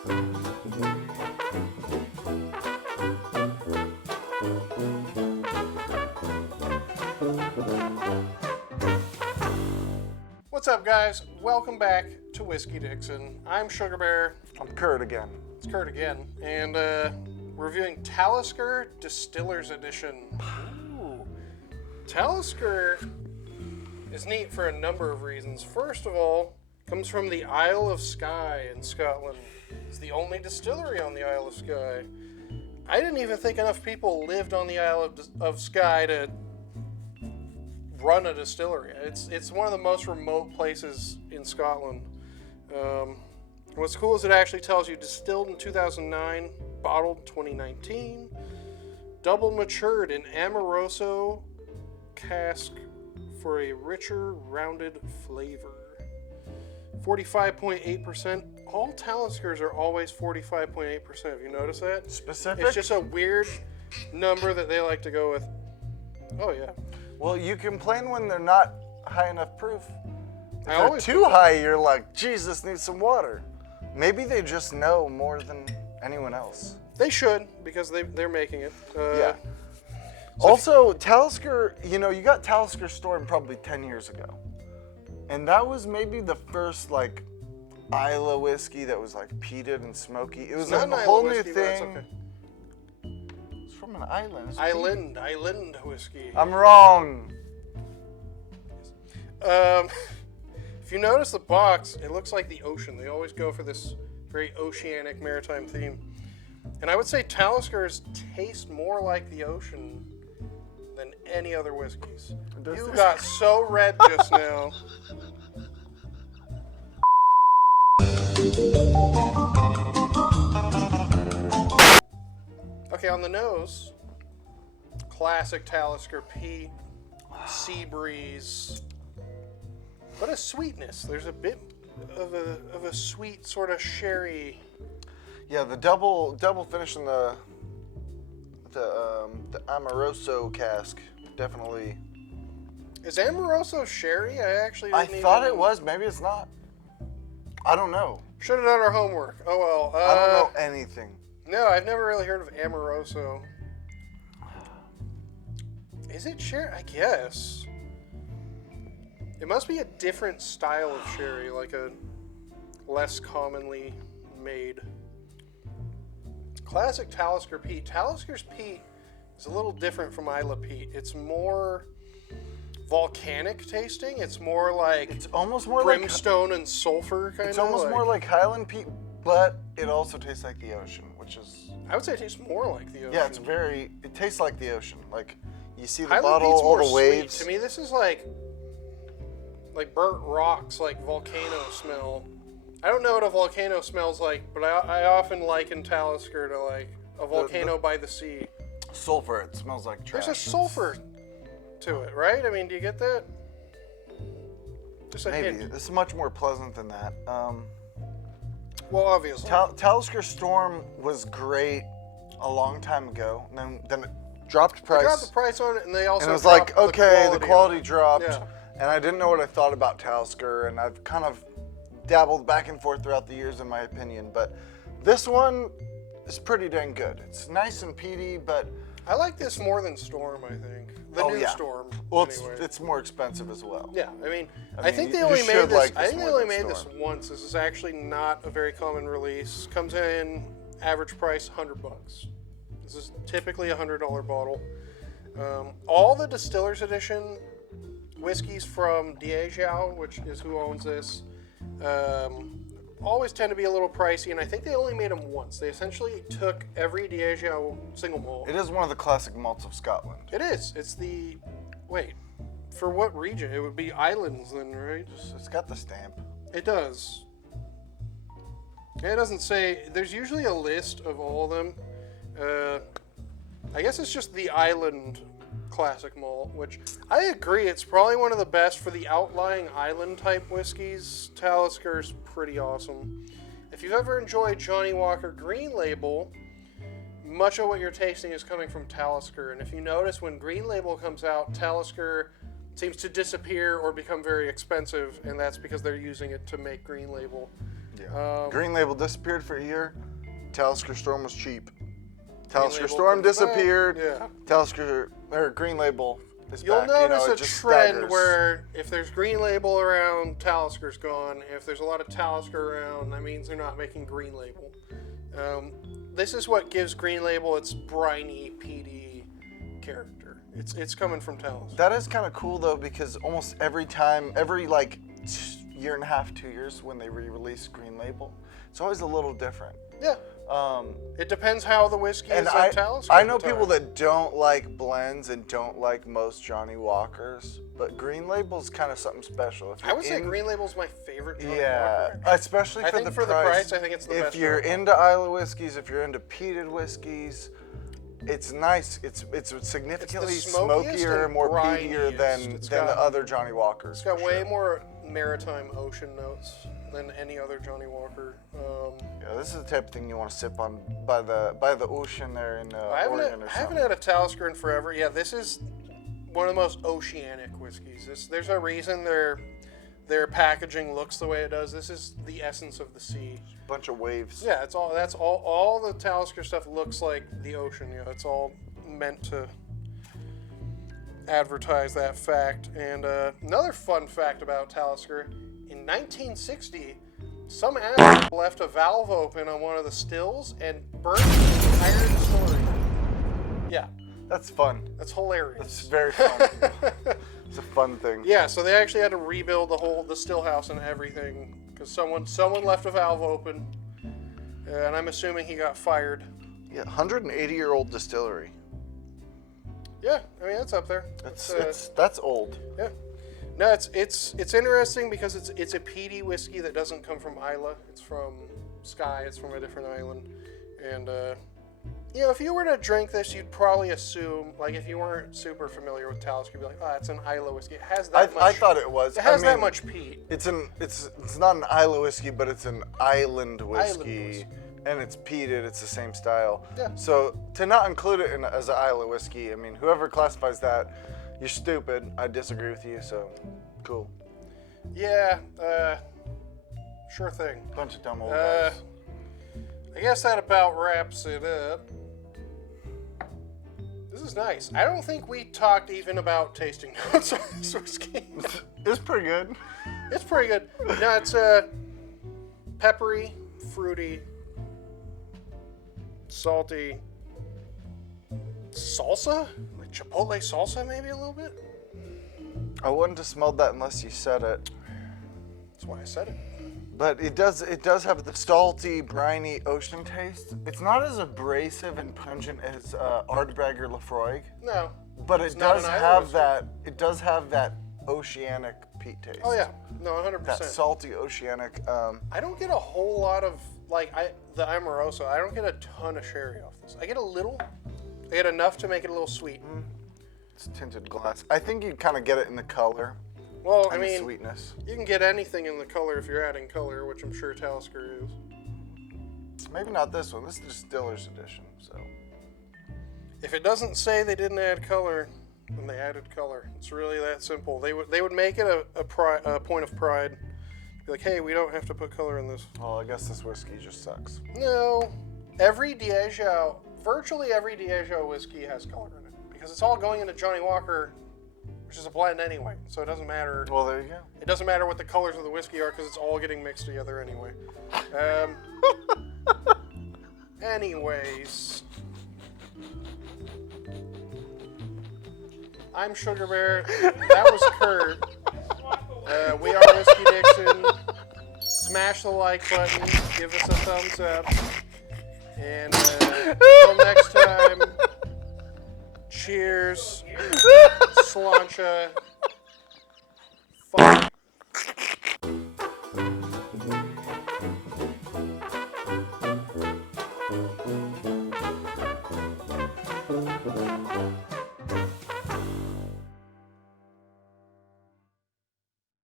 What's up, guys? Welcome back to Whiskey Dixon. I'm Sugarbear. I'm Curt again. It's Curt again, and we're reviewing Talisker Distiller's Edition. Ooh. Talisker is neat for a number of reasons. First of all, it comes from the Isle of Skye in Scotland. It's the only distillery on the Isle of Skye. I didn't even think enough people lived on the Isle of Skye to run a distillery. It's one of the most remote places in Scotland. What's cool is it actually tells you distilled in 2009, bottled 2019, double matured in Amoroso cask for a richer, rounded flavor. 45.8%. All Taliskers are always 45.8%. Have you noticed that? Specific? It's just a weird number that they like to go with. Oh, yeah. Well, you complain when they're not high enough proof. If I they're always too high, you're like, geez, this needs some water. Maybe they just know more than anyone else. They should, because they're making it. Yeah. Also, Talisker, you got Talisker Storm probably 10 years ago. And that was maybe the first, like, Isla whiskey that was, like, peated and smoky. It was a whole new thing. Okay. It's from an island. Island whiskey. I'm wrong. If you notice the box, it looks like the ocean. They always go for this very oceanic maritime theme. And I would say Taliskers taste more like the ocean than any other whiskeys. You got so red just now. Okay, on the nose, classic Talisker peat, sea breeze, but a sweetness. There's a bit of a sweet sort of sherry. Yeah, the double finish in the Amoroso cask definitely. Is Amoroso sherry? I thought it was. Maybe it's not. I don't know. Should have done our homework. Oh well. I don't know anything. No, I've never really heard of Amoroso. Is it sherry? I guess. It must be a different style of sherry, like a less commonly made. Classic Talisker peat. Talisker's peat is a little different from Isla peat. It's more volcanic tasting. It's more like it's almost more brimstone and sulfur kind of. It's almost more like Highland peat, but it also tastes like the ocean, which is. I would say it tastes more like the ocean. Yeah, it tastes like the ocean. Like you see the Highland bottle, peat's all more the waves. Sweet. To me, this is like burnt rocks, like volcano smell. I don't know what a volcano smells like, but I often liken Talisker to like a volcano by the sea. Sulfur. It smells like trash. There's a sulfur to it, right? I mean, do you get that? Just a Maybe. hint. This is much more pleasant than that. Well, obviously. Talisker Storm was great a long time ago, and then it dropped price. They dropped the price on it, and they also and it was dropped like, okay, the quality dropped, Yeah. and I didn't know what I thought about Talisker, and I've kind of dabbled back and forth throughout the years in my opinion, but this one is pretty dang good. It's nice and peaty, but I like this more than Storm, I think. The new Storm. Well, anyway. it's more expensive as well. Yeah, I mean I think they you only should made this. like I this think they more only than made this Storm. once. This is actually not a very common release. Comes in average price $100. This is typically a $100 bottle. All the Distiller's Edition whiskeys from Diageo, which is who owns this, always tend to be a little pricey, and I think they only made them once. They essentially took every Diageo single malt. It is one of the classic malts of Scotland. It is. It's the... Wait. For what region? It would be islands then, right? It's got the stamp. It does. It doesn't say... There's usually a list of all of them. I guess it's just the island classic malt, which I agree, it's probably one of the best for the outlying island type whiskeys. Talisker's pretty awesome. If you've ever enjoyed Johnny Walker Green Label, much of what you're tasting is coming from Talisker. And if you notice, when Green Label comes out, Talisker seems to disappear or become very expensive, and that's because they're using it to make Green Label. Yeah. Green Label disappeared for a year. Talisker Storm was cheap. Talisker Label Storm comes back. disappeared. Yeah. Talisker or Green Label is You'll back. notice it a just trend staggers. where if there's Green Label around, Talisker's gone. If there's a lot of Talisker around, that means they're not making Green Label. This is what gives Green Label its briny, peaty character. It's coming from Talisker. That is kind of cool though, because almost every time, every like year and a half, 2 years, when they re-release Green Label, it's always a little different. Yeah. It depends how the whiskey And is on Talisker. I know people that don't like blends and don't like most Johnny Walkers, but Green Label's kind of something special. If I would say Green Label's my favorite Johnny Yeah, Walker. especially I for think the for price. the price, I think it's the best. If you're into Isla whiskeys, if you're into peated whiskeys, it's nice. It's significantly It's the smokiest smokier, and more briniest. peatier than the other Johnny Walkers. It's got way more maritime ocean notes than any other Johnny Walker. Yeah, this is the type of thing you want to sip on by the ocean there in Oregon or I haven't something. had a Talisker in forever. Yeah, this is one of the most oceanic whiskeys. There's a reason their packaging looks the way it does. This is the essence of the sea. Bunch of waves. Yeah, that's all the Talisker stuff looks like the ocean. You know, it's all meant to advertise that fact. And another fun fact about Talisker, in 1960, some asshole left a valve open on one of the stills and burned the entire distillery. Yeah, That's fun. that's hilarious. That's very fun. It's a fun thing. Yeah, so they actually had to rebuild the still house and everything because someone left a valve open, and I'm assuming he got fired. Yeah, 180-year-old distillery. Yeah, I mean that's up there. That's old. Yeah. No, it's interesting because it's a peaty whiskey that doesn't come from Isla. It's from Skye. It's from a different island, and you know, if you were to drink this, you'd probably assume, like, if you weren't super familiar with Talisker, you'd be like, oh, it's an Isla whiskey. It has that much. I thought it was. It has I mean, that much peat. It's not an Isla whiskey, but it's an island whiskey, and it's peated. It's the same style. Yeah. So to not include it as an Isla whiskey, I mean, whoever classifies that, you're stupid. I disagree with you. So cool. Yeah. Sure thing. Bunch of dumb old guys. I guess that about wraps it up. This is nice. I don't think we talked even about tasting notes on this whiskey. It's pretty good. It's pretty good. No, it's peppery, fruity, salty, salsa? Like chipotle salsa maybe a little bit? I wouldn't have smelled that unless you said it. That's why I said it. But it does have the salty, briny ocean taste. It's not as abrasive and pungent as Ardbeg Lafroig, No. but It's it not does an Isla have whiskey. that. It does have that oceanic peat taste. Oh yeah. No, 100%. That salty oceanic. I don't get a whole lot of the Amoroso. I don't get a ton of sherry off this. I get a little. I get enough to make it a little sweet. It's tinted glass. I think you kind of get it in the color. Well, I And the mean, sweetness. you can get anything in the color if you're adding color, which I'm sure Talisker is. Maybe not this one. This is the Distiller's edition. So If it doesn't say they didn't add color, then they added color. It's really that simple. They would make it a point of pride. Be like, hey, we don't have to put color in this. well, I guess this whiskey just sucks. No, virtually every Diageo whiskey has color in it because it's all going into Johnny Walker, which is a blend anyway. So it doesn't matter. Well, there you go. It doesn't matter what the colors of the whiskey are because it's all getting mixed together anyway. Anyways, I'm Sugarbear. That was Curt. We are Whiskey Dixon. Smash the like button. Give us a thumbs up. And until next time, cheers. Sláinte. Fuck.